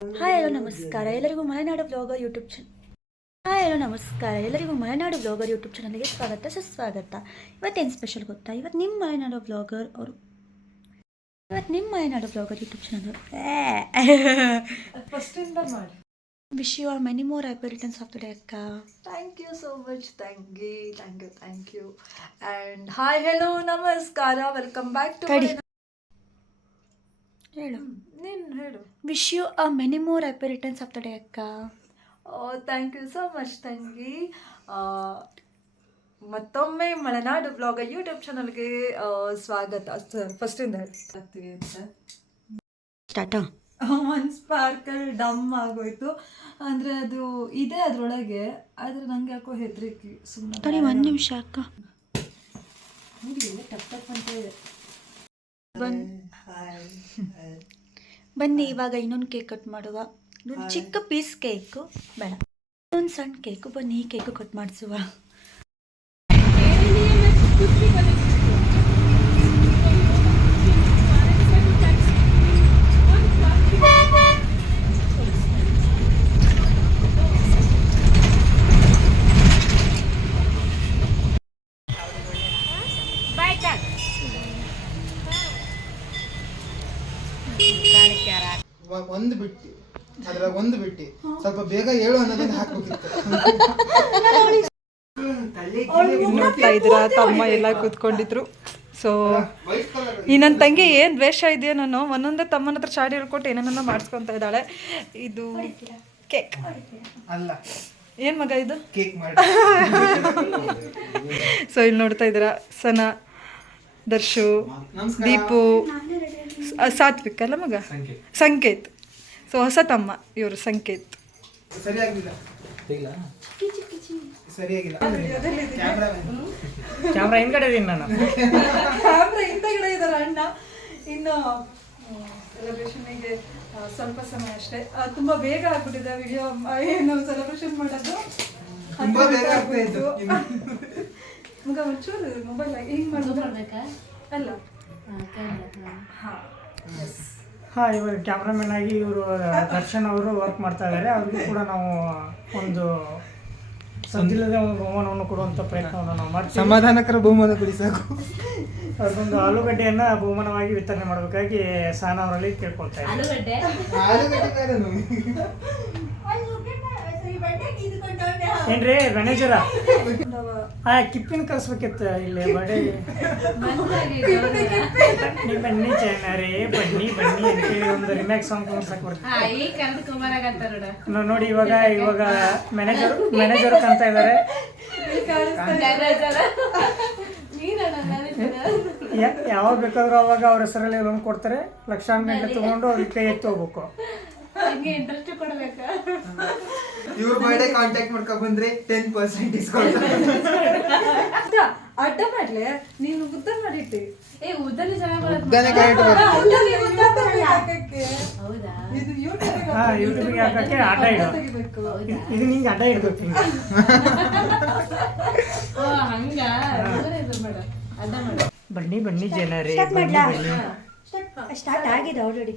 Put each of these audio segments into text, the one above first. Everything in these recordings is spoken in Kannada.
ಹಾಯ್ ಹಲೋ ನಮಸ್ಕಾರ ಎಲ್ಲರಿಗೂ Malenadu blogger YouTube channel hi hello ನಮಸ್ಕಾರ ಎಲ್ಲರಿಗೂ ಮಲೆನಾಡು ಬ್ಲಾಗರ್ ಯೂಟ್ಯೂಬ್ ಚಾನಲ್ಗೆ ಸ್ವಾಗತ ಸುಸ್ವಾಗತ. ಇವತ್ತೇನು ಸ್ಪೆಷಲ್ ಗೊತ್ತಾ? ಇವತ್ತು ನಿಮ್ಮ ಮಲೆನಾಡು ಬ್ಲಾಗರ್ ಅವರು ಇವತ್ತು ನಿಮ್ಮ ಮಲೆನಾಡು ಬ್ಲಾಗರ್ ಯೂಟ್ಯೂಬ್ ಚಾನಲ್ ಫಸ್ಟಿಂದ ಮಾಡಿ. Wish you are many more happy returns of the day ಅಕ್ಕ. Thank you so much thank you thank you thank you and hi hello ನಮಸ್ಕಾರ ವೆಲ್ಕಮ್ ಬ್ಯಾಕ್ ಟು. ಹೇಳು. ನೀನು ಹೇಳು. Wish you a many more happy returns of the day ಅಕ್ಕ ಥ್ಯಾಂಕ್ ಯು ಸೋ ಮಚ್ ತಂಗಿ. ಮತ್ತೊಮ್ಮೆ ಮಲೆನಾಡು ಬ್ಲಾಗ್ ಯೂಟ್ಯೂಬ್ ಚಾನಲ್ಗೆ ಸ್ವಾಗತ. ಫಸ್ಟಿಂದ ಹೇಳ್ತೀವಿ ಅಂತ. ಸ್ಟಾರ್ಟ ಒಂದು ಸ್ಪಾರ್ಕಲ್ ಡಮ್ ಆಗೋಯ್ತು. ಅಂದರೆ ಅದು ಇದೆ ಅದರೊಳಗೆ ಆದರೆ ನಂಗೆ ಯಾಕೋ ಹೆದರಿಕೆ. ಸುಮ್ಮನೆ ಒಂದು ನಿಮಿಷ ಅಕ್ಕ. ಟಪ್ ಟಪ್ ಅಂತ. ಇದೆ ಬನ್ನಿ ಇವಾಗ ಇನ್ನೊಂದು ಕೇಕ್ ಕಟ್ ಮಾಡುವ. ಇದೊಂದು ಚಿಕ್ಕ ಪೀಸ್ ಕೇಕ್. ಬೇಡ. ಇನ್ನೊಂದು ಸಣ್ಣ ಕೇಕು. ಬನ್ನಿ ಈ ಕೇಕು ಕಟ್ ಮಾಡಿಸುವ. ಒಂದು ಬಿಟ್ಟು. ಅದ್ರಾಗ ಒಂದು ಬಿಟ್ಟು. ಸ್ವಲ್ಪ ಬೇಗ ಹೇಳು ಅನ್ನೋದನ್ನ ಹಾಕ್ಬೇಕಿತ್ತು. ನೋಡ್ತಾ ಇದ್ದೀರಾ? ತಮ್ಮ ಎಲ್ಲ ಕೂತ್ಕೊಂಡಿದ್ರು. ಸೊ ಈ ನನ್ನ ತಂಗಿ ಏನು ದ್ವೇಷ ಇದೆಯೋ ನಾನು ಒಂದೊಂದೇ ತಮ್ಮನ ಹತ್ರ ಚಾಡಿ ಹೇಳ್ಕೊಟ್ಟು ಏನೇನೋ ಮಾಡಿಸ್ಕೊತಾ ಇದ್ದಾಳೆ. ಇದು ಕೇಕ್. ಅಲ್ಲ. ಏನು ಮಗ ಇದು? ಕೇಕ್ ಸೊ ಇಲ್ಲಿ ನೋಡ್ತಾ ಇದ್ದೀರಾ? ಸನಾ ದರ್ಶು. ದೀಪು. ಸಾತ್ವಿಕ್ ಅಲ್ಲ ಮಗ? ಸಂಕೇತ್. ಸೊ ಹೊಸ ತಮ್ಮ ಇವರು ಸಂಕೇತ್. ಕ್ಯಾಮ್ರಾ ಹಿಂದ್ಗಡೆ ಇದೀನಿ ನಾನು. ಕ್ಯಾಮ್ರಾ ಹಿಂದಗಡೆ ಇದ್ದಾರೆ ಅಣ್ಣ? ಇನ್ನು ಸೆಲೆಬ್ರೇಷನ್ಗೆ ಸ್ವಲ್ಪ ಸಮಯ ಅಷ್ಟೇ. ತುಂಬಾ ಬೇಗ ಆಗ್ಬಿಟ್ಟಿದೆ ವಿಡಿಯೋ ಏನು ಸೆಲೆಬ್ರೇಷನ್ ಮಾಡೋದು? ತುಂಬಾ ಬೇಗ ಆಗ್ಬೋದು ಮಗ ಒಂಚೂರು ಮೊಬೈಲ್ ಹಿಂಗ್ ಮಾಡೋದು ಅಲ್ಲ. ಹಾ. ಹಾಂ ಇವಾಗ ಕ್ಯಾಮ್ರಾಮನ್ ಆಗಿ ಇವರು ದರ್ಶನ್ ಅವರು ವರ್ಕ್ ಮಾಡ್ತಾ ಇದ್ದಾರೆ ಅವ್ರಿಗೂ ಕೂಡ ನಾವು ಒಂದು ಸಂದಿಲ್ಲದೆ ಒಂದು ಬಹುಮಾನವನ್ನು ಕೊಡುವಂಥ ಪ್ರಯತ್ನವನ್ನು ನಾವು ಮಾಡ್ತೀವಿ. ಸಮಾಧಾನಕರ ಬಹುಮಾನ ಕೊಡಿ ಸಾಕು. ಅವ್ರಿಗೊಂದು ಆಲೂಗಡ್ಡೆಯನ್ನು ಬಹುಮಾನವಾಗಿ ವಿತರಣೆ ಮಾಡಬೇಕಾಗಿ ಸಾನ ಅವರಲ್ಲಿ ಕೇಳ್ಕೊಳ್ತಾ ಇದ್ದೀವಿ. ಏನ್ರಿ ಮ್ಯಾನೇಜರ ಆ? ಕಿಪ್ಪಿನ ಕಳ್ಸ್ಬೇಕಿತ್ತು ಇಲ್ಲಿ ಬಡೆ. ನೀವು ಬನ್ನಿ ಚೆನ್ನಾರಿ ಬನ್ನಿ ಬನ್ನಿ ಅಂತೇಳಿ ಒಂದು ರಿಮ್ಯಾಕ್ಸ್ ಸಾಂಗ್ ಕುಂದ್ರಸಕ್ ಬರ್ತಾರೆ ನೋಡಿ. ಇವಾಗ ಇವಾಗ ಮ್ಯಾನೇಜರ್ ಮ್ಯಾನೇಜರ್ ಕಾಣ್ತಾ ಇದ್ದಾರೆ ಯಾವಾಗ ಬೇಕಾದ್ರೂ ಅವಾಗ ಅವ್ರ ಹೆಸರಲ್ಲಿ ಲೋನ್ ಕೊಡ್ತಾರೆ. ಲಕ್ಷಾಂತರ ಗಂಟೆ ತಗೊಂಡು ಅವ್ರಿಗೆ ಕೈ ಎತ್ತಿ ಹೋಗ್ಬೇಕು. ಇವ್ರ ಬರ್ಡೇ ಕಾಂಟ್ಯಾಕ್ಟ್ ಮಾಡ್ಕೊಂಡ್ ಬಂದ್ರೆ ಟೆನ್ ಪರ್ಸೆಂಟ್ ಡಿಸ್ಕೌಂಟ್ ಅಡ್ಡ ಮಾಡ್ಲೆ ನೀನು ಉದ್ದ ಮಾಡಿಟ್ಟಿ ಉದ್ದನೆ ಕರೆಕ್ಟ್ ಉದ್ದಲ್ಲಿ ಉದ್ದ ಹೌದಾ? ಇದು ಯೂಟ್ಯೂಬಿಗೆ ಹಾ ಯೂಟ್ಯೂಬ್ಗೆ ಹಾಕಕ್ಕೆ ಅಡ್ಡ ಇಡು. ತೆಗಿಬೇಕು. ಇದ್- ಇದು ನಿಂಗೆ ಅಡ್ಡ ಇಡ್ಬೇಕು ಹಿಂಗೆ? ಬನ್ನಿ ಬನ್ನಿ ಜನರೇ ಬನ್ನಿ ಬನ್ನಿ. ಸ್ಟಾರ್ಟ್. ಆಗಿದೆ ಆಲ್ರೆಡಿ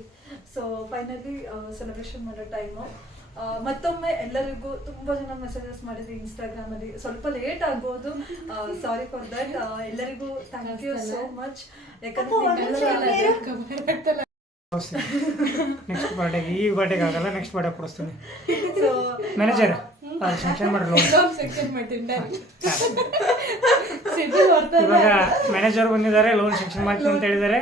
ಸೊ ಫೈನಲಿ ಸೆಲೆಬ್ರೇಷನ್ ಮಾಡೋ ಟೈಮು ಮತ್ತೊಮ್ಮೆ ಎಲ್ಲರಿಗೂ ತುಂಬಾ ಜನ ಮೆಸೇಜಸ್ ಮಾಡಿದ್ರಿ ಇನ್ಸ್ಟಾಗ್ರಾಮ್ ಅಲ್ಲಿ. ಸ್ವಲ್ಪ ಲೇಟ್ ಆಗ್ಬೋದು ಸಾರಿ ಫಾರ್ ದಟ್ ಎಲ್ಲರಿಗೂ ಥ್ಯಾಂಕ್ ಯು ಸೋ ಮಚ್ ಯಾಕಂದ್ರೆ ನೆಕ್ಸ್ಟ್ ಬರ್ಡೇಗೆ ಈ ಬರ್ಡೇಗೆ ಆಗಲ್ಲ ನೆಕ್ಸ್ಟ್ ಬರ್ಡೇ ಕೊಡಿಸ್ತೀನಿ. ಸೊ ಮ್ಯಾನೇಜರ್ ಸೆಕ್ಷನ್ ಮಾಡಿ ಲೋನ್ ಇವಾಗ ಮ್ಯಾನೇಜರ್ ಬಂದಿದ್ದಾರೆ ಲೋನ್ ಸೆಕ್ಷನ್ ಮಾಡ್ತೀನಿ ಅಂತ ಹೇಳಿದ್ದಾರೆ.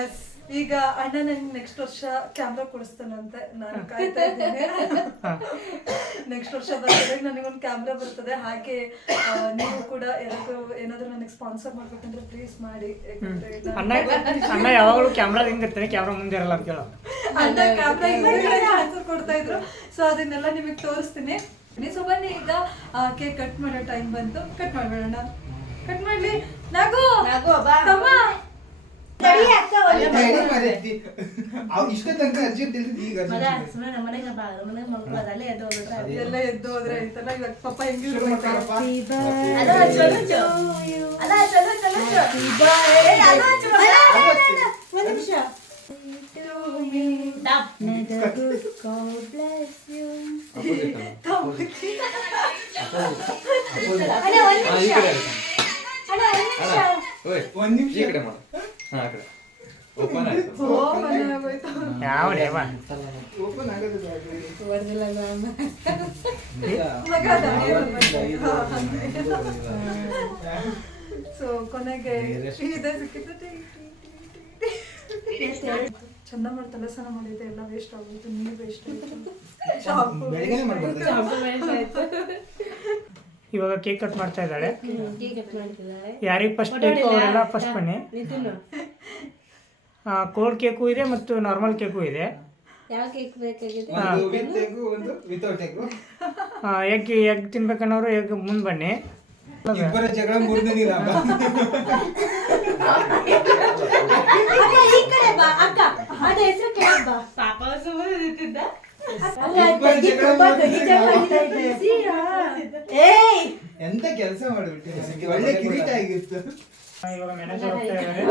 ಎಸ್ ಈಗ ಅಣ್ಣ ನಂಗೆ ನೆಕ್ಸ್ಟ್ ವರ್ಷ ಕ್ಯಾಮ್ರಾ ಕೊಡಿಸ್ತಾನಂತೆ. ನಾನು ಕಾಯ್ತಾ ಇದ್ದೇನೆ. ನೆಕ್ಸ್ಟ್ ವರ್ಷ ಬರ್ತದೆ ನನಗೊಂದು ಕ್ಯಾಮ್ರಾ ಬರ್ತದೆ. ಹಾಗೆ ನೀವು ಕೂಡ ಯಾರಾದ್ರೂ ಏನಾದ್ರೂ ನನಗೆ ಸ್ಪಾನ್ಸರ್ ಮಾಡ್ಬೇಕಂದ್ರೆ ಪ್ಲೀಸ್ ಮಾಡಿ. ನಾನು- ಅಣ್ಣ ಅಣ್ಣ ಯಾವಾಗಲೂ ಕ್ಯಾಮ್ರಾ ಹಿಂಗಿರ್ತಾನೆ ಕ್ಯಾಮ್ರಾ ಮುಂದೆ ಇರಲ್ಲ ಅಂತ ಕೇಳೋ ಅಣ್ಣ ಕ್ಯಾಮ್ರಾ ಆನ್ಸರ್ ಕೊಡ್ತಾ ಇದ್ರು. ಸೊ ಅದನ್ನೆಲ್ಲ ನಿಮಗೆ ತೋರಿಸ್ತೀನಿ. ಸೊ ಬನ್ನಿ ಈಗ ಕೇಕ್ ಕಟ್ ಮಾಡೋ ಟೈಮ್ ಬಂತು. ಕಟ್ ಮಾಡ್ಬೇಡಣ್ಣ. ಕಟ್ ಮಾಡ್ಲಿ. ನಗು! ತಮ್ಮ! ಇಷ್ಟ ತನಕ ಅರ್ಜೆಂಟ್ ಇಲ್ದಿದ್ದು ಈಗ urgent ಇದೆ. ಎಲ್ಲ ಎದ್ದು ಹೋದ್ರೆ ಆಯ್ತಲ್ಲ ಇವಾಗ ಪಪ್ಪ ಹೆಂಗಿದ್ರು ಶುರು ಮಾಡ್ತಾರಪ್ಪ. ಒಂದು ನಿಮಿಷ to me. May the good God bless you. ಅಣ್ಣ, ಒಂದ್ ನಿಮಿಷ. ಅಣ್ಣ, ಒಂದ್ ನಿಮಿಷ. ಒಂದ್ ನಿಮಿಷ ಈ ಕಡೆ ಮಾಡು ಹಾ ಆ ಕಡೆ ಓಪನ್ ಆಯ್ತು ಓ, ಮನೆ ಯಾವ ರೇವ ಓಪನ್ ಆಗೋದು ಮಗ ದಾಡಿ ಸೊ ಕೊನೆಗೆ ಇದೆ ಸಿಕ್ಕಿದ್ದು ಟೀ, ಟೀ, ಟೀ, ಟೀ. ಚಂದ ಮಾಡ್ತಲ್ಲ ತಲೆ ಸ್ನಾನ ಮಾಡಿದ್ದೆ ಎಲ್ಲ ವೇಸ್ಟ್ ಆಗೋಯ್ತು ನೀರು ವೇಸ್ಟ್ ಆಯ್ತು ಇವಾಗ ಕೇಕ್ ಕಟ್ ಮಾಡ್ತಾ ಇದ್ದಾಳೆ ಯಾರಿಗೆ ಫಸ್ಟ್ ಬೇಕು ಅವರೆಲ್ಲ ಫಸ್ಟ್ ಬನ್ನಿ ಕೋಲ್ಡ್ ಕೇಕು ಇದೆ ಮತ್ತು ನಾರ್ಮಲ್ ಕೇಕು ಇದೆ. ಯಾವ ಕೇಕ್ ಬೇಕಾಗಿದೆ? ಒಂದು ವಿತ್ ಎಗ್ ತಿನ್ಬೇಕನ್ನೋರು ಎಗ್ ಮುಂದೆ ಬನ್ನಿ. ಎಂತ ಕೆಲಸ ಮಾಡ್ಬಿಟ್ಟಿ ಒಳ್ಳೆ ಕಿರೀಟ ಆಗಿತ್ತು. ಇವಾಗ ಮ್ಯಾನೇಜರ್ ಹೋಗ್ತಾ ಇದ್ದಾರೆ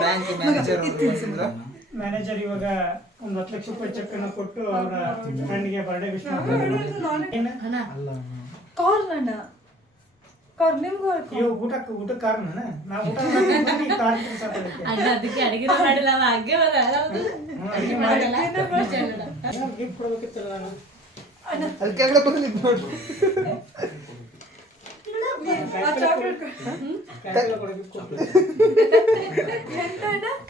ಬ್ಯಾಂಕ್ ಮ್ಯಾನೇಜರ್ ಮ್ಯಾನೇಜರ್ ಇವಾಗ ಒಂದು ಹತ್ತು ಲಕ್ಷ ರೂಪಾಯಿ ಚೆಕ್ ಅನ್ನು ಕೊಟ್ಟು ಅವರ ಫ್ರೆಂಡ್ಗೆ ಬರ್ಡೇ ವಿಶ್ ಮಾಡ್ತಾರೆ ಕಾರ್ ನಿಮ್ಗೂ ಇವು ಊಟಕ್ಕೆ ಊಟಕ್ಕೆ ಕಾರಣ ನಾವು ಊಟ ಮಾಡಿ ಕಾರ್ ತಿನ್ಸಕ್ಕೆ. ಅಣ್ಣ ಅದಕ್ಕೆ ಅಡಿಗೆ ಮಾಡಿಲ್ಲ ಅವ ಹಂಗೆ ಕೊಡ್ಬೇಕಿತ್ತಲ್ಲ ನಾನು ಅಲ್ಲಿ ಕೆಳಗಡೆ ಕಾಯಿಪಲ್ಲೆ ಕೊಡೋಕೆ ಕೊಟ್ಟು.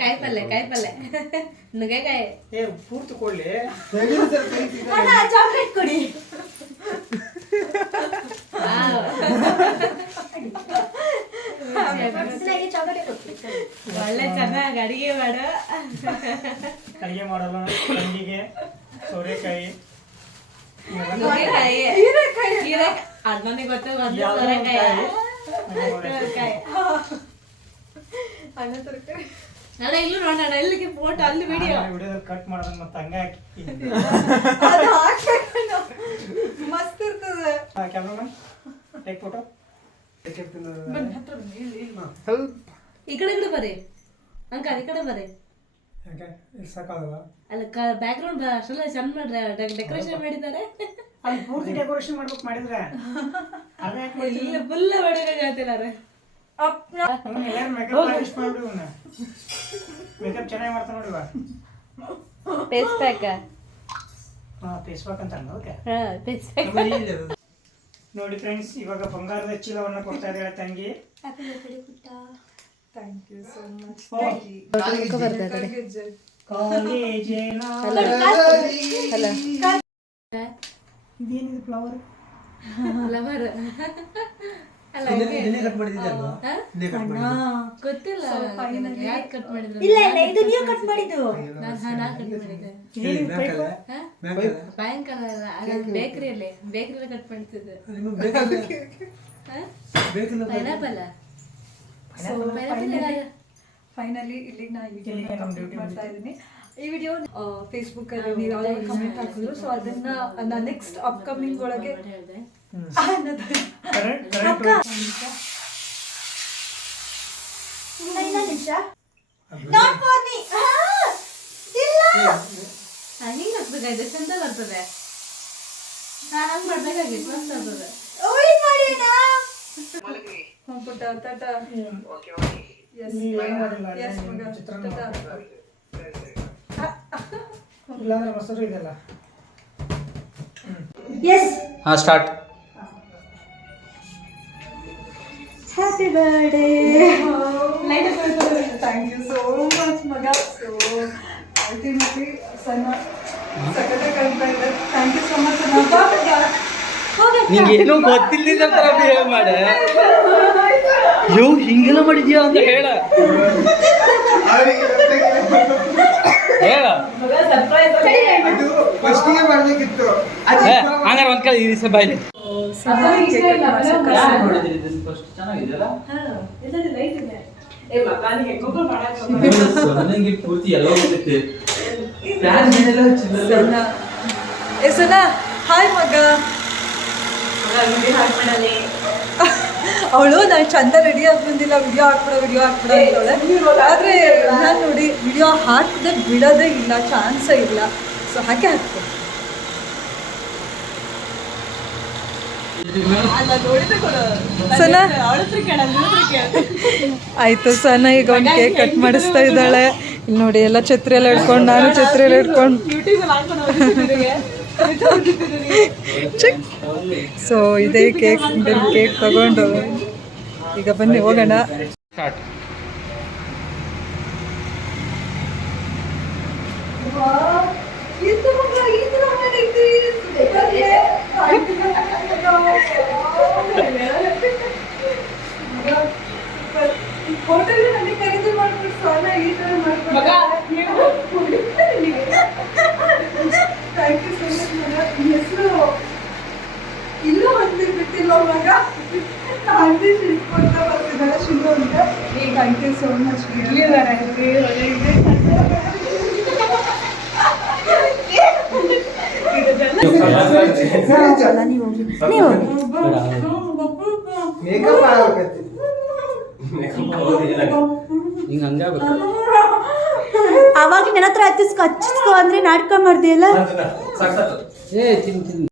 ಕಾಯಿ ಪಲ್ಲೆ ಕಾಯಿ ಪಲ್ಲೆ ನುಗ್ಗೆಕಾಯಿ. ಏ ಪೂರ್ತಿ ಕೊಡ್ಲಿ. ಅಣ್ಣ ಚಾಕ್ಲೇಟ್ ಕೊಡಿ. ಒಳ್ಳೆ ಚೆನ್ನಾಗಿ ಅಡಿಗೆ ಮಾಡು. ಅಡುಗೆ ಮಾಡಲ್ಲ ತಂಗಿಗೆ. ಸೋರೆಕಾಯಿ. ಹೀರೆಕಾಯಿ. ಹೀರೆಕಾಯಿ. ಅದ್ ನನಗೆ ಗೊತ್ತು ಒಂದು ಸೋರೆಕಾಯಿ ಅಣ್ಣ ತರಕಾರಿ ಅಣ್ಣ ಇಲ್ಲೂ ನೋಡೋಣ ಇಲ್ಲಿಗೆ ಫೋಟೋ ಅಲ್ಲಿ ವಿಡಿಯೋ ವಿಡಿಯೋದಲ್ಲಿ ಕಟ್ ಮತ್ತೆ ಹಂಗೆ ಹಾಕಿ ಅದು ಹಾಕ್ಬೇಕಣ್ಣ. ಮಸ್ತ್ ಇರ್ತದೆ. ಕ್ಯಾಮ್ರಾಮನ್ ಟೇಕ್ ಫೋಟೋ ಬನ್ನಿ ಹತ್ರ ಬನ್ನಿ ಇಲ್ಲಿ ಇಲ್ಲಿ. ಸ್ವಲ್ಪ ಈ ಕಡೆ ಬರ್ರಿ ಅಂಕಲ್ ಈ ಕಡೆ ಬರ್ರಿ ಯಾಕೆ? ಇಲ್ಲಿ ಸಾಕಾಗಲ್ಲ ಅಲ್ಲ ಬ್ಯಾಕ್ ಗ್ರೌಂಡ್ ಅಷ್ಟೆಲ್ಲ ಚೆನ್ನ ಮಾಡ್ರೆ ಡೆಕೋರೇಷನ್ ಮಾಡಿದ್ದಾರೆ. ಅಲ್ಲಿ ಪೂರ್ತಿ ಡೆಕೋರೇಷನ್ ಮಾಡ್ಬೇಕು ಮಾಡಿದ್ರೆ? ಇಲ್ಲ ಫುಲ್ ಹೊಡೆದಾಗ ಹೇಳ್ತಿದ್ದಾರೆ ಎಲ್ಲಾರು ಮೇಕಪ್ ಮೇಕಪ್ ಚೆನ್ನಾಗಿ ಮಾಡ್ತಾನೆ ನೋಡಿ ಇವಾಗ ಫೇಸ್ ಪ್ಯಾಕ್ ಹಾ ಫೇಸ್ಬುಕ್ ಅಂತ ಓಕೆ. ಹಾ ಫೇಸ್ ಪ್ಯಾಕ್ ನೋಡಿ ಫ್ರೆಂಡ್ಸ್ ಇವಾಗ ಬಂಗಾರದ ಚೀಲವನ್ನ ಕೊಡ್ತಾ ಇದ್ದಾಳೆ ತಂಗಿ. ಹ್ಯಾಪಿ ಬರ್ತ್ಡೇ ಪುಟ್ಟ. ಥ್ಯಾಂಕ್ ಯು ಸೋ ಮಚ್ ಇದೇನಿದೆ ಫ್ಲವರ್ ಫ್ಲವರ್? ಗೊತ್ತಿಲ್ಲ. ಯಾರು ಕಟ್ ಮಾಡಿದ್ರು ಇಲ್ಲ ಇಲ್ಲ ಇದು ನೀವು ಕಟ್ ಮಾಡಿದ್ದು? ನಾನು ನಾನು ಕಟ್ ಮಾಡಿದ್ದೆ. ಬೇಕರಿಯಲ್ಲಿ ಬೇಕರಿಯಲ್ಲಿ ಕಟ್ ಮಾಡ್ತಿದ್ದೆ. ಪೈನಾಪಲ್ ಫೈನಲಿ ಇಲ್ಲಿಗೆ ನಾ ಈ ಇಲ್ಲಿಗೆ ವಿಡಿಯೋ duty ಮಾಡ್ತಾ ಇದ್ದೀನಿ. ಈ ವಿಡಿಯೋ ಫೇಸ್ಬುಕ್ ಅಲ್ಲಿ ನೀವು ಯಾವ್ದಾದ್ರು ಕಮೆಂಟ್ ಹಾಕಿದ್ರು ಸೊ ಅದನ್ನ ನಾನು ನೆಕ್ಸ್ಟ್ ಅಪ್ಕಮಿಂಗ್ ಒಳಗೆ ಕರೆಂಟ್ ಕರೆಂಟ್ ಇನ್ನೊಂದು ನಿಮಿಷ. ನಾಟ್ ಫಾರ್ ಮೀ ಇಲ್ಲ. ಹಿಂಗ್ ಹಾಕ್ಬೇಕಾಯ್ತು ಚಂದ ಬರ್ತದೆ. ನಾ ಹಂಗ್ ಮಾಡ್ಬೇಕಾಗಿತ್ತು ಮಸ್ತ್ ಬರ್ತದೆ. ಓಯ್ ಮಾಡಿ ಅಣ್ಣ. ಹ್ಮ್, ಪುಟ್ಟ ತಟ. ಎಸ್ ಮಗ. ತಟ. ಇಲ್ಲಾಂದ್ರೆ ಮೊಸರು ಇದೆಲ್ಲ ಎಸ್ ಹಾ start happy birthday thank you so much ಮಗ ಸೊ ಅಲ್ಟಿಮೇಟ್ಲಿ ಸಣ್ಣ ಅಂತ ಇದೆ ಥ್ಯಾಂಕ್ ಯು ಸೋ ಮಚ್ ನಿಂಗೆ ಏನೋ ಗೊತ್ತಿಲ್ಲದ ತರ ಬಿಹೇವ್ ಮಾಡ. ಯೋ ಹಿಂಗೆಲ್ಲ ಮಾಡಿದ್ಯಾ ಅಂತ ಹೇಳ. ಹೇಳ. ಹಂಗಾರೆ ಒಂದ್ ಕಡೆ ಇರಿಸ ಬಾಯ್ಲಿ ಪೂರ್ತಿ ಎಲ್ಲ ಹೋಗುತ್ತೆ. ಫ್ಯಾನ್ ಮೇಲೆಲ್ಲ ಏ ಹಾಯ್ ಮಗ. ಅವಳು ನಾನು ಚಂದ ರೆಡಿ ಆಗಿ ಬಂದಿಲ್ಲ. ವಿಡಿಯೋ ಹಾಕ್ಬಿಡ ವಿಡಿಯೋ ಹಾಕ್ಬಿಡ ಅಂತವಳೆ ಆದರೆ ನಾನು ನೋಡಿ ವಿಡಿಯೋ ಹಾಕದೆ ಬಿಡೋದೇ ಇಲ್ಲ ಚಾನ್ಸೇ ಇಲ್ಲ. ಸೊ ಹಾಗೆ ಹಾಕ್ತೀನಿ ಆಯ್ತು ಸನ ಈಗ ಒಂದು ಕೇಕ್ ಕಟ್ ಮಾಡಿಸ್ತಾ ಇದ್ದಾಳೆ. ಇಲ್ಲಿ ನೋಡಿ ಎಲ್ಲ ಛತ್ರಿ ಎಲ್ಲ ಹಿಡ್ಕೊಂಡು ನಾನು ಛತ್ರಿ ಎಲ್ಲ ಹಿಡ್ಕೊಂಡು. ಸೊ ಇದೇ ಕೇಕ್ ಕೇಕ್ ತಗೊಂಡು. ಈಗ ಬನ್ನಿ ಹೋಗೋಣ ಸ್ಟಾರ್ಟ್ ಹೋಟೆಲ್ ನನಗೆ ಖರೀದಿ ಮಾಡ್ಬಿಟ್ಟು ಸಾಲ ಈ ಥರ ಥ್ಯಾಂಕ್ ಯು ಸೊ ಮಚ್ ಮಗ ಹೆಸರು ಇಲ್ಲೂ ಒಂದು ಬಿಟ್ಟಿಲ್ಲ ಮಗ ಹಂದಿ ಶಿಲ್ಕೊಂತ ಬರ್ತಿದ್ದಾಳೆ ಶಿಲ್ಲು ಅಂತ ಥ್ಯಾಂಕ್ ಯು ಸೋ ಮಚ್ ಅಲ್ಲ ಇದೆ ನೀವು ಹೋಗಿ ಮೇಕಪ್ ಆಗಬೇಕಂತ ಹಿಂಗೆ ಹಂಗೆ ಆಗ್ಬೇಕು ಅವಾಗ ನನ್ನ ಹತ್ರ ಹಚ್ಚಿಸ್ಕೊ ಹಚ್ಚಿಸ್ಕೊ ಅಂದ್ರೆ ನಾಟಕ ಮಾಡ್ದೆಯಲ್ಲ ಸಾಕು ಸಾಕು. ಏ ತಿನ್ ತಿನ್